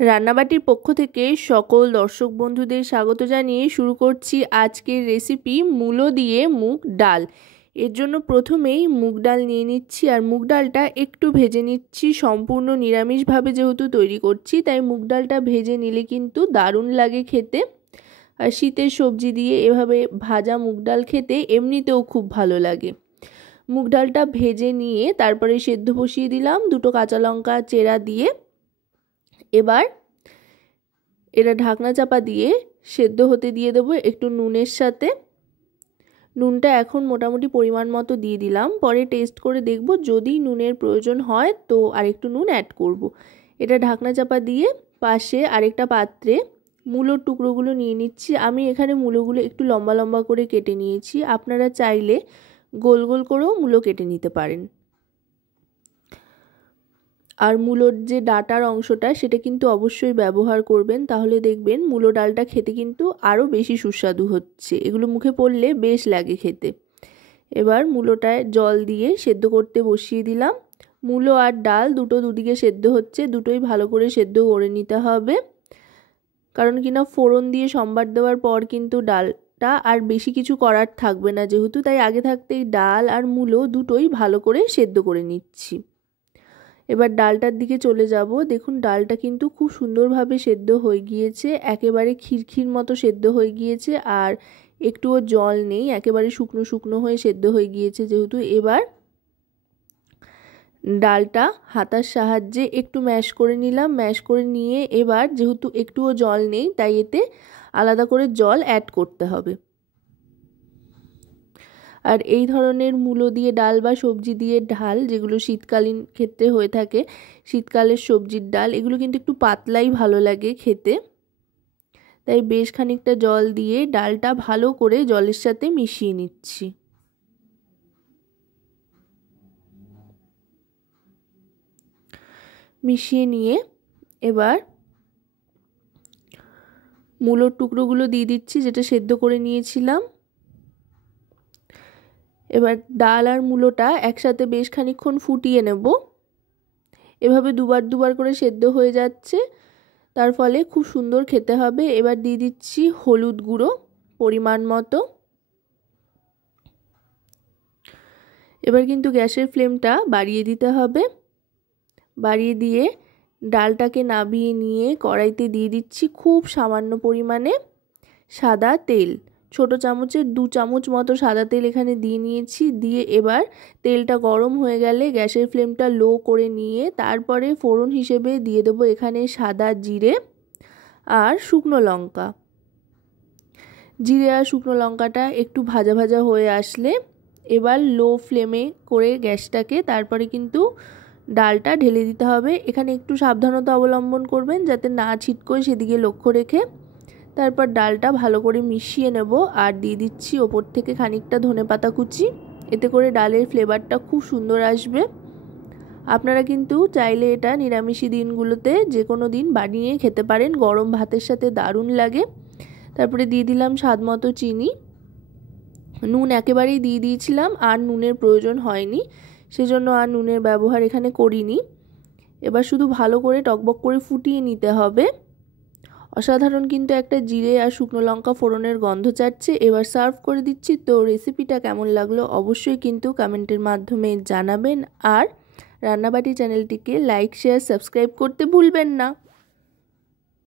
রান্নাবাটির পক্ষ থেকে সকল দর্শক বন্ধুদের স্বাগত জানিয়ে শুরু করছি আজকের রেসিপি মূলো দিয়ে মুগ ডাল। এর জন্য প্রথমেই মুগ ডাল নিয়ে নিচ্ছি আর মুগ ডালটা একটু ভেজে নিচ্ছি। সম্পূর্ণ নিরামিষভাবে যেহেতু তৈরি করছি তাই মুগ ডালটা ভেজে নিলে কিন্তু দারুণ লাগে খেতে। আর শীতের সবজি দিয়ে এভাবে ভাজা মুগ ডাল খেতে এমনিতেও খুব ভালো লাগে। মুগ ডালটা ভেজে নিয়ে তারপরে সেদ্ধ বসিয়ে দিলাম, দুটো কাঁচা লঙ্কা চেরা দিয়ে। এবার এটা ঢাকনা চাপা দিয়ে সেদ্ধ হতে দিয়ে দেবো একটু নুনের সাথে। নুনটা এখন মোটামুটি পরিমাণ মতো দিয়ে দিলাম, পরে টেস্ট করে দেখব যদি নুনের প্রয়োজন হয় তো আরেকটু নুন অ্যাড করব। এটা ঢাকনা চাপা দিয়ে পাশে আরেকটা পাত্রে মূলোর টুকরোগুলো নিয়ে নিচ্ছি। আমি এখানে মূলোগুলো একটু লম্বা লম্বা করে কেটে নিয়েছি, আপনারা চাইলে গোল গোল করেও মূলো কেটে নিতে পারেন। আর মূলোর যে ডাটার অংশটা সেটা কিন্তু অবশ্যই ব্যবহার করবেন, তাহলে দেখবেন মূলো ডালটা খেতে কিন্তু আরও বেশি সুস্বাদু হচ্ছে। এগুলো মুখে পড়লে বেশ লাগে খেতে। এবার মূলোটায় জল দিয়ে সেদ্ধ করতে বসিয়ে দিলাম। মূলো আর ডাল দুটো দুদিকে সেদ্ধ হচ্ছে, দুটোই ভালো করে সেদ্ধ করে নিতে হবে। কারণ কিনা ফোড়ন দিয়ে সম্বার দেওয়ার পর কিন্তু ডালটা আর বেশি কিছু করার থাকবে না যেহেতু, তাই আগে থাকতেই ডাল আর মূলো দুটোই ভালো করে সেদ্ধ করে নিচ্ছি। এবার ডালটার দিকে চলে যাব। দেখুন ডালটা কিন্তু খুব সুন্দরভাবে সেদ্ধ হয়ে গিয়েছে, একেবারে খিরখির মতো সেদ্ধ হয়ে গিয়েছে আর একটুও জল নেই, একেবারে শুকনো শুকনো হয়ে সেদ্ধ হয়ে গিয়েছে যেহেতু। এবার ডালটা হাতার সাহায্যে একটু ম্যাশ করে নিলাম, ম্যাশ করে নিয়ে এবার যেহেতু একটুও জল নেই তাই এতে আলাদা করে জল অ্যাড করতে হবে। আর এই ধরনের মূলো দিয়ে ডাল বা সবজি দিয়ে ডাল যেগুলো শীতকালীন ক্ষেত্রে হয়ে থাকে, শীতকালের সবজির ডাল, এগুলো কিন্তু একটু পাতলাই ভালো লাগে খেতে। তাই বেশ খানিকটা জল দিয়ে ডালটা ভালো করে জলের সাথে মিশিয়ে নিচ্ছি। মিশিয়ে নিয়ে এবার মূলোর টুকরোগুলো দিয়ে দিচ্ছি যেটা সেদ্ধ করে নিয়েছিলাম। এবার ডাল আর মূলোটা একসাথে বেশ খানিকক্ষণ ফুটিয়ে নেব। এভাবে দুবার দুবার করে সেদ্ধ হয়ে যাচ্ছে, তার ফলে খুব সুন্দর খেতে হবে। এবার দিয়ে দিচ্ছি হলুদ গুঁড়ো পরিমাণ মতো। এবার কিন্তু গ্যাসের ফ্লেমটা বাড়িয়ে দিতে হবে। বাড়িয়ে দিয়ে ডালটাকে নামিয়ে নিয়ে কড়াইতে দিয়ে দিচ্ছি খুব সামান্য পরিমাণে সাদা তেল। ছোট চামচের 2 চামচ মতো সাদা তেল এখানে দিয়ে নিয়েছি। দিয়ে এবার তেলটা গরম হয়ে গেলে গ্যাসের ফ্লেমটা লো করে নিয়ে তারপরে ফোড়ন হিসেবে দিয়ে দেবো এখানে সাদা জিরে আর শুকনো লঙ্কা। জিরে আর শুকনো লঙ্কাটা একটু ভাজা ভাজা হয়ে আসলে এবার লো ফ্লেমে করে গ্যাসটাকে তারপরে কিন্তু ডালটা ঢেলে দিতে হবে। এখানে একটু সাবধানতা অবলম্বন করবেন যাতে না ছিটকোয়, সেদিকে লক্ষ্য রেখে। তারপর ডালটা ভালো করে মিশিয়ে নেব আর দিয়ে দিচ্ছি ওপর থেকে খানিকটা ধনেপাতা কুচি, এতে করে ডালের ফ্লেভারটা খুব সুন্দর আসবে। আপনারা কিন্তু চাইলে এটা নিরামিষি দিনগুলোতে যে কোনো দিন বানিয়ে খেতে পারেন, গরম ভাতের সাথে দারুণ লাগে। তারপরে দিয়ে দিলাম স্বাদ মতো চিনি। নুন একেবারেই দিয়ে দিয়েছিলাম আর নুনের প্রয়োজন হয়নি, সেজন্য আর নুনের ব্যবহার এখানে করিনি। এবার শুধু ভালো করে টকবক করে ফুটিয়ে নিতে হবে। অসাধারণ কিন্তু একটা জিরে আর শুকনো লঙ্কা ফোড়নের গন্ধ ছাড়ছে। এবার সার্ভ করে দিচ্ছি। তো রেসিপিটা কেমন লাগলো অবশ্যই কিন্তু কমেন্টের মাধ্যমে জানাবেন আর রান্নাবাটি চ্যানেলটিকে লাইক শেয়ার সাবস্ক্রাইব করতে ভুলবেন না।